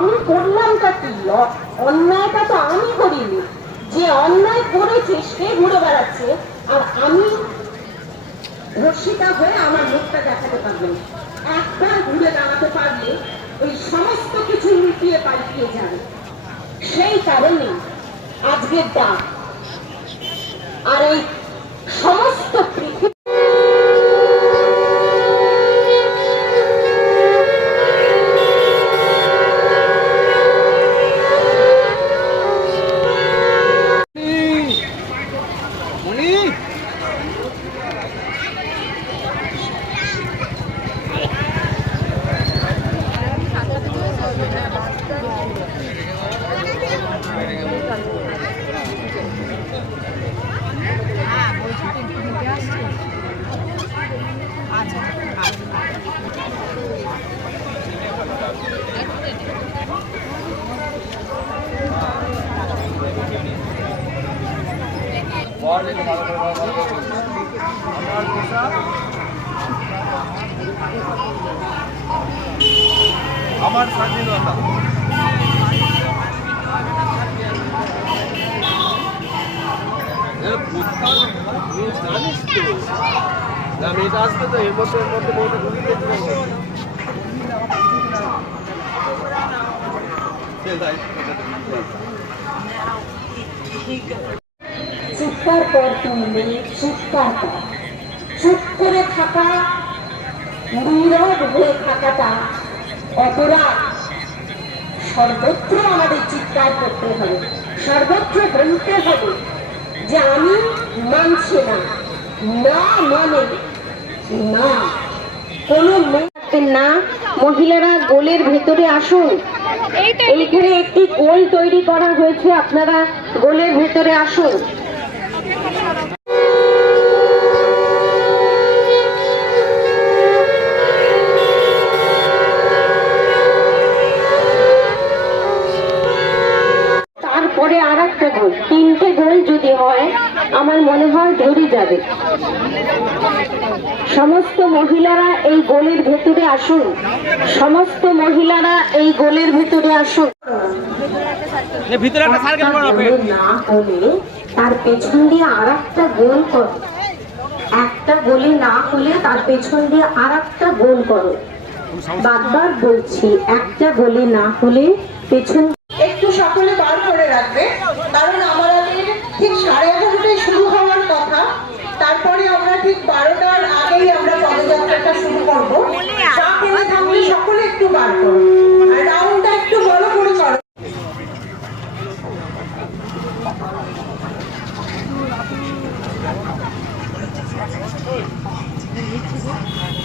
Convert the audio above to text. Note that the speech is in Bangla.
আমি করলামটা কি? অন্যায়টা তো আমি করিনি। যে অন্যায় করেছে, সে ঘুরে বেড়াচ্ছে। আর আমি রসিকা হয়ে আমার মুখটা দেখাতে পারবেন একবার ঘুরে দাঁড়াতে পারলে ওই সমস্ত কিছু লুটিয়ে পাল্টিয়ে যাবে। সেই কারণে আজকের ডাক। আর এই সমস্ত আমার স্বাধীনতা। জানিস তো না মেয়েটা আসবে তো এর এর মধ্যে বউটা ঢুকিয়ে চিৎকার কর তুললে চিৎকার কর। চুপ করে থাকা নীরব হয়ে থাকাটা অপরাধ। সর্বত্র আমাদের চিৎকার করতে হবে সর্বত্র বলতে হবে যে আমি মানছি না না মানে না। কোনো মেয়ে না মহিলারা গোলের ভেতরে আসুন। এইখানে একটি গোল তৈরি করা হয়েছে আপনারা গোলের ভেতরে আসুন। তারপরে আর একটা গোল তিনটে গোল যদি হয় আমার মনে হয় ধরে যাবে। সমস্ত মহিলারা এই গোলের ভেতরে আসুন। সমস্ত মহিলারা এই গোলের ভেতরে আসুন। ভিতরে একটা না হলে তার পেছন দিয়ে আর একটা গোল করো। একটা গোলে না হলে তার পেছন দিয়ে আর একটা গোল করো। বারবার বলছি, একটা গোলে না হলে পেছন একটু সকলে বার করে রাখবে, কারণ আমাদের ঠিক সাড়ে এগারোটায় শুরু হওয়ার কথা। তারপরে আমরা ঠিক বারোটার আগেই আমরা পদযাত্রাটা শুরু করব। থাকলে সকলে একটু বার করো। découvrir.